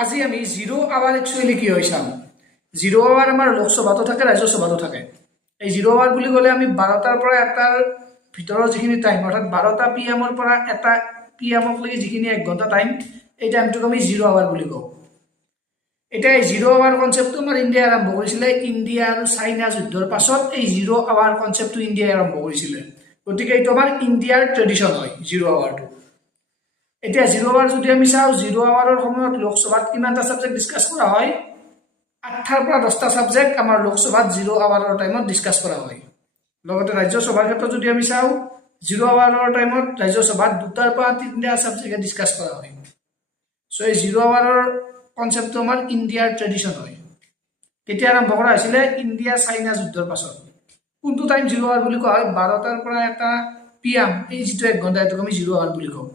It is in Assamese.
আজি আমি জিৰো আৱাৰ একচুৱেলি কি হয় চাম। জিৰো আৱাৰ আমাৰ লোকসভাতো থাকে, ৰাজ্যসভাতো থাকে। এই জিৰো আৱাৰ বুলি ক'লে আমি 12টাৰ পৰা 1টাৰ ভিতৰৰ যিখিনি টাইম, অৰ্থাৎ 12টা PM পৰা 1টা PM লৈকে যিখিনি 1 ঘণ্টা টাইম, এই টাইমটোক আমি জিৰো আৱাৰ বুলি কওঁ। এতিয়া এই জিৰো আৱাৰ কনচেপ্টটো আমাৰ ইণ্ডিয়াই আৰম্ভ কৰিছিলে। ইণ্ডিয়া আৰু চাইনা যুদ্ধৰ পাছত এই জিৰো আৱাৰ কনচেপ্টটো ইণ্ডিয়াই আৰম্ভ কৰিছিলে। গতিকে এইটো আমাৰ ইণ্ডিয়াৰ ট্ৰেডিশ্যন হয় জিৰো আৱাৰটো। এতিয়া জিৰো আৱাৰ যদি আমি চাওঁ, জিৰো আৱাৰৰ সময়ত লোকসভাত কিমানটা ছাবজেক্ট ডিছকাছ কৰা হয়? 8টাৰ পৰা 10টা ছাবজেক্ট আমাৰ লোকসভাত জিৰো আৱাৰৰ টাইমত ডিছকাছ কৰা হয়। লগতে ৰাজ্যসভাৰ ক্ষেত্ৰত যদি আমি চাওঁ, জিৰো আৱাৰৰ টাইমত ৰাজ্যসভাত 2টাৰ পৰা 3টা ছাবজেক্টে ডিছকাছ কৰা হয়। চ' এই জিৰো আৱাৰৰ কনচেপ্টটো আমাৰ ইণ্ডিয়াৰ ট্ৰেডিশ্যন হয়। কেতিয়া আৰম্ভ কৰা হৈছিলে? ইণ্ডিয়া চাইনা যুদ্ধৰ পাছত। কোনটো টাইম জিৰো আৱাৰ বুলি কোৱা হয়? 12টাৰ পৰা 1টা PM, এই যিটো 1 ঘণ্টা, এইটোক আমি জিৰো আৱাৰ বুলি কওঁ।